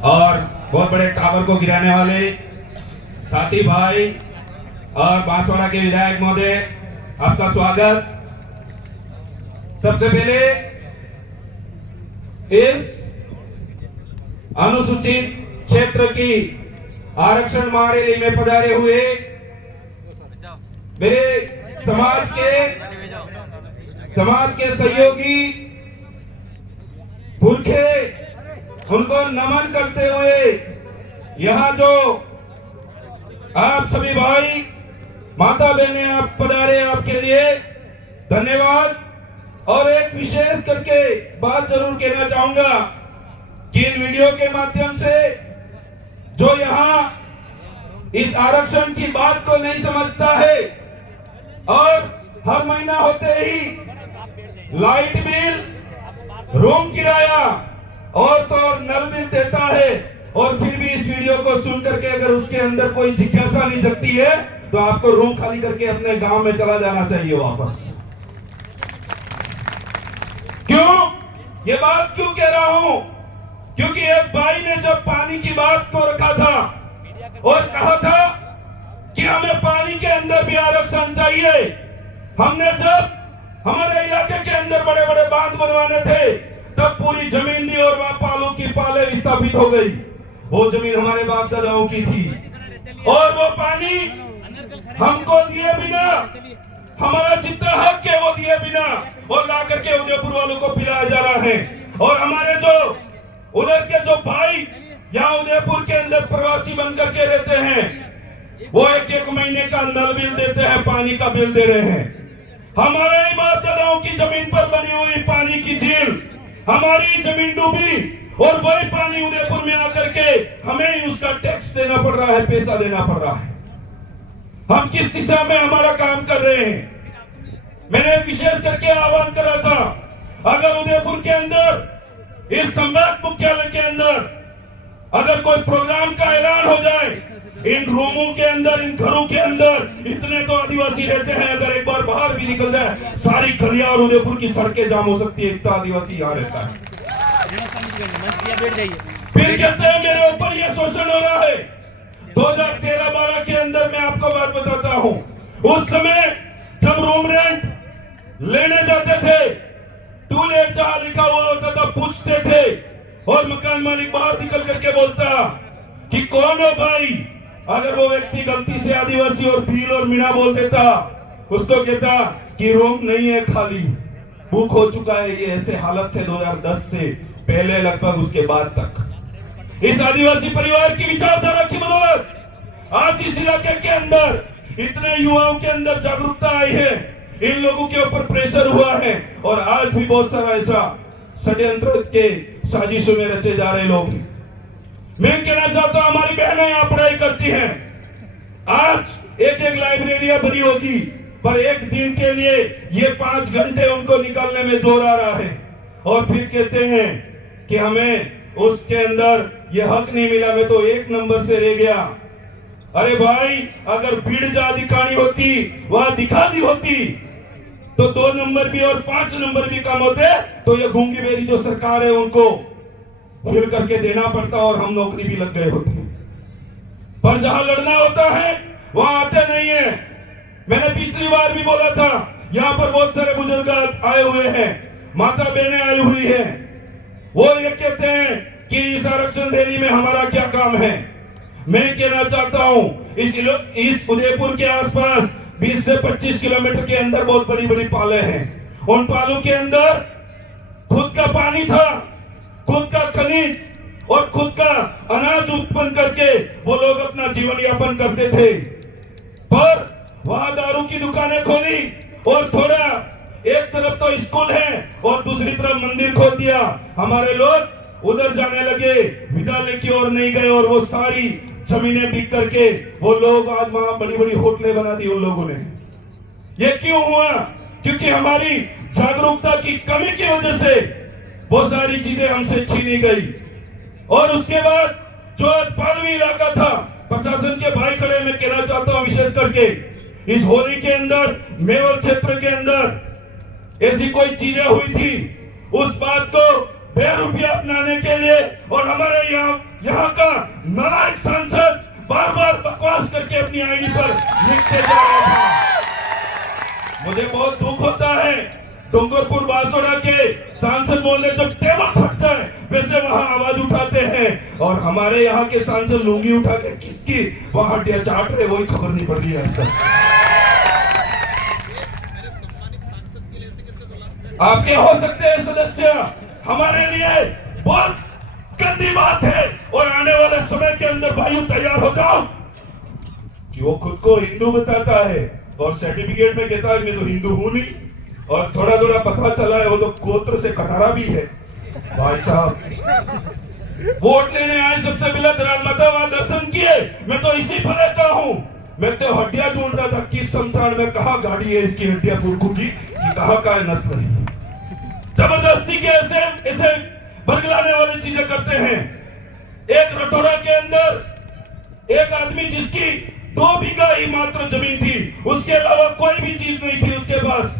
और बहुत बड़े टावर को गिराने वाले साथी भाई और बांसवाड़ा के विधायक महोदय, आपका स्वागत। सबसे पहले इस अनुसूचित क्षेत्र की आरक्षण महारैली में पधारे हुए मेरे समाज के सहयोगी पुरखे, उनको नमन करते हुए यहाँ जो आप सभी भाई माता बहने आप पधारे, आपके लिए धन्यवाद। और एक विशेष करके बात जरूर कहना चाहूंगा कि इन वीडियो के माध्यम से जो यहाँ इस आरक्षण की बात को नहीं समझता है और हर महीना होते ही लाइट बिल, रूम किराया और तो और नल बिल देता है, और फिर भी इस वीडियो को सुन करके अगर उसके अंदर कोई जिज्ञासा नहीं जगती है तो आपको रूम खाली करके अपने गांव में चला जाना चाहिए वापस। क्यों ये बात क्यों कह रहा हूं? क्योंकि एक भाई ने जब पानी की बात को रखा था और कहा था कि हमें पानी के अंदर भी आरक्षण चाहिए, हमने जब हमारे इलाके के अंदर बड़े बड़े बांध बनवाने थे तब पूरी जमीन दी और वहां पालों की पाले विस्थापित हो गई। वो जमीन हमारे बाप दादाओं की थी और वो पानी हमको दिए बिना, हमारा जितना हक है वो दिए बिना और ला करके उदयपुर वालों को पिलाया जा रहा है। और हमारे जो उधर के जो भाई यहाँ उदयपुर के अंदर प्रवासी बन करके रहते हैं, वो एक एक महीने का नल बिल देते हैं, पानी का बिल दे रहे हैं। हमारे बाप दादाओं की जमीन पर बनी हुई पानी की झील, हमारी जमीन डूबी और वही पानी उदयपुर में आकर के हमें उसका टैक्स देना पड़ रहा है, पैसा देना पड़ रहा है। हम किस दिशा में हमारा काम कर रहे हैं? मैंने विशेष करके आह्वान करा था, अगर उदयपुर के अंदर इस संभाग मुख्यालय के अंदर अगर कोई प्रोग्राम का ऐलान हो जाए, इन रूमों के अंदर, इन घरों के अंदर इतने तो आदिवासी रहते हैं, अगर एक बार बाहर भी निकल जाए सारी गलियां और उदयपुर की सड़कें जाम हो सकती है, इतना आदिवासी यहाँ रहता है। फिर कहते हैं मेरे ऊपर ये शोषण हो रहा है। 2013-12 के अंदर मैं आपको बात बताता हूँ, उस समय जब रूम रेंट लेने जाते थे, टू लेट जहां लिखा हुआ होता था पूछते थे और मकान मालिक बाहर निकल करके बोलता कि कौन हो भाई? अगर वो व्यक्ति गलती से आदिवासी और भील और मीणा बोल देता, उसको कहता कि रूम नहीं है, खाली बुक हो चुका है। ये ऐसे हालत थे 2010 से पहले लगभग उसके बाद तक। इस आदिवासी परिवार की विचारधारा की बदौलत आज इस इलाके के अंदर इतने युवाओं के अंदर जागरूकता आई है, इन लोगों के ऊपर प्रेशर हुआ है और आज भी बहुत सारा ऐसा षड्यंत्र के साजिशों में रचे जा रहे लोग। मैं कहना चाहता हूं, हमारी बहनें यहाँ पढ़ाई करती हैं, आज एक एक लाइब्रेरियां बनी होगी, पर एक दिन के लिए ये 5 घंटे उनको निकालने में जोर आ रहा है और फिर कहते हैं कि हमें उसके अंदर ये हक नहीं मिला, मैं तो 1 नंबर से रह गया। अरे भाई, अगर भीड़ जहां दिखानी होती वहां दिखा दी होती तो 2 नंबर भी और 5 नंबर भी कम होते, तो ये गूंगी बेरी जो सरकार है उनको फिर करके देना पड़ता और हम नौकरी भी लग गए होते। पर जहां लड़ना होता है वहां आते नहीं है। मैंने पिछली बार भी बोला था, यहाँ पर बहुत सारे बुजुर्ग आए हुए हैं, माता बहनें आई हुई हैं, वो ये कहते हैं कि इस आरक्षण रैली में हमारा क्या काम है। मैं कहना चाहता हूँ, इस उदयपुर के आसपास 20 से 25 किलोमीटर के अंदर बहुत बड़ी बड़ी पाले हैं। उन पालों के अंदर खुद का पानी था, खुद का खनिज और खुद का अनाज उत्पन्न करके वो लोग अपना जीवन यापन करते थे। पर वहां दारू की दुकानें खोली और थोड़ा एक तरफ तो स्कूल है और दूसरी तरफ मंदिर खोल दिया। हमारे लोग उधर जाने लगे, विद्यालय की ओर नहीं गए और वो सारी जमीनें बिक करके वो लोग आज वहां बड़ी बड़ी होटलें बना दी उन लोगों ने। ये क्यों हुआ? क्योंकि हमारी जागरूकता की कमी की वजह से वो सारी चीजें हमसे छीनी गई। और उसके बाद जो पालवी इलाका था, प्रशासन के भाई खड़े मैं कहना चाहता हूं विशेष करके इस होली के अंदर मेवल क्षेत्र के अंदर ऐसी कोई चीजें हुई थी, उस बात को बेरुपया अपनाने के लिए, और हमारे यहाँ का नालायक सांसद बार बार बकवास करके अपनी आईडी पर लिखते जा रहा था। मुझे बहुत दुख होता है, डूंगरपुर बांसवाड़ा के सांसद बोलने जब टेबल फट जाए वैसे वहां आवाज उठाते हैं, और हमारे यहाँ के सांसद लुंगी उठा के किसकी वहां हड्डियां चाट रहे वही खबर नहीं पड़ रही है। आपके हो सकते हैं सदस्य, हमारे लिए बहुत गंदी बात है, और आने वाले समय के अंदर भाइयों तैयार हो जाओ कि वो खुद को हिंदू बताता है और सर्टिफिकेट में कहता है मैं तो हिंदू हूं नहीं, और थोड़ा थोड़ा पता चला है वो तो गोत्र से कटारा भी है। भाई साहब वोट लेने आए, सबसे पहले माता वहां दर्शन किए, मैं तो इसी फले का हूं, मैं तो हड्डियां ढूंढ रहा था किस शमशान में कहां गाड़ी है इसकी हड्डियां पुरखों की, कहां का है नस्ल है। जबरदस्ती के ऐसे बरगलाने वाली चीजें करते हैं। एक रटोरा के अंदर एक आदमी जिसकी 2 बीघा ही मात्र जमीन थी, उसके अलावा कोई भी चीज नहीं थी उसके पास,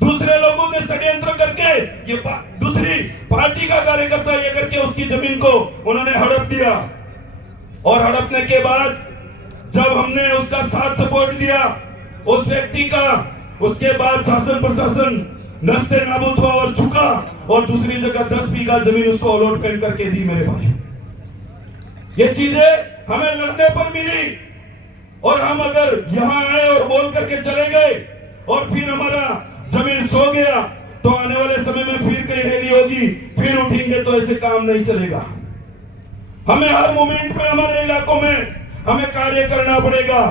दूसरे लोगों ने षड्यंत्र करके ये दूसरी पार्टी का कार्यकर्ता ये करके उसकी जमीन को उन्होंने हड़प दिया, और हड़पने के बाद जब हमने उसका साथ सपोर्ट दिया उस व्यक्ति का, उसके बाद शासन प्रशासन नस्ते नाबूद हुआ और झुका, और दूसरी जगह 10 बीघा जमीन उसको अलॉटमेंट करके दी। मेरे भाई ये चीजें हमें लड़ने पर मिली, और हम अगर यहां आए और बोल करके चले गए और फिर हमारा जमीन सो गया तो आने वाले समय में फिर कहीं रैली होगी, फिर उठेंगे तो ऐसे काम नहीं चलेगा। हमें हर मोमेंट में हमारे इलाकों में हमें कार्य करना पड़ेगा।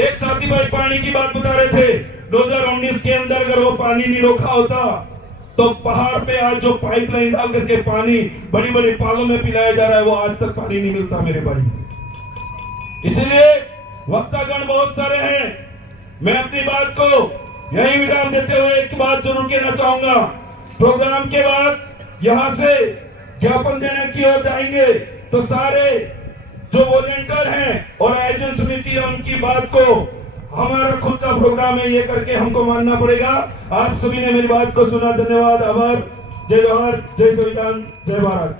एक साथी भाई पानी की बात बता रहे थे, 2019 के अंदर अगर वो पानी नहीं रोका होता तो पहाड़ पे आज जो पाइपलाइन डाल करके पानी बड़ी बड़ी पालों में पिलाया जा रहा है वो आज तक पानी नहीं मिलता मेरे भाई। इसलिए वक्तागण बहुत सारे हैं, मैं अपनी बात को यही विराम देते हुए एक बात जरूर कहना चाहूंगा। प्रोग्राम के बाद यहां से ज्ञापन देने की ओर जाएंगे तो सारे जो वॉलंटियर हैं और आयोजन समिति है उनकी बात को हमारा खुद का प्रोग्राम है ये करके हमको मानना पड़ेगा। आप सभी ने मेरी बात को सुना, धन्यवाद, आभार, जय जवाहर, जय संविधान, जय भारत।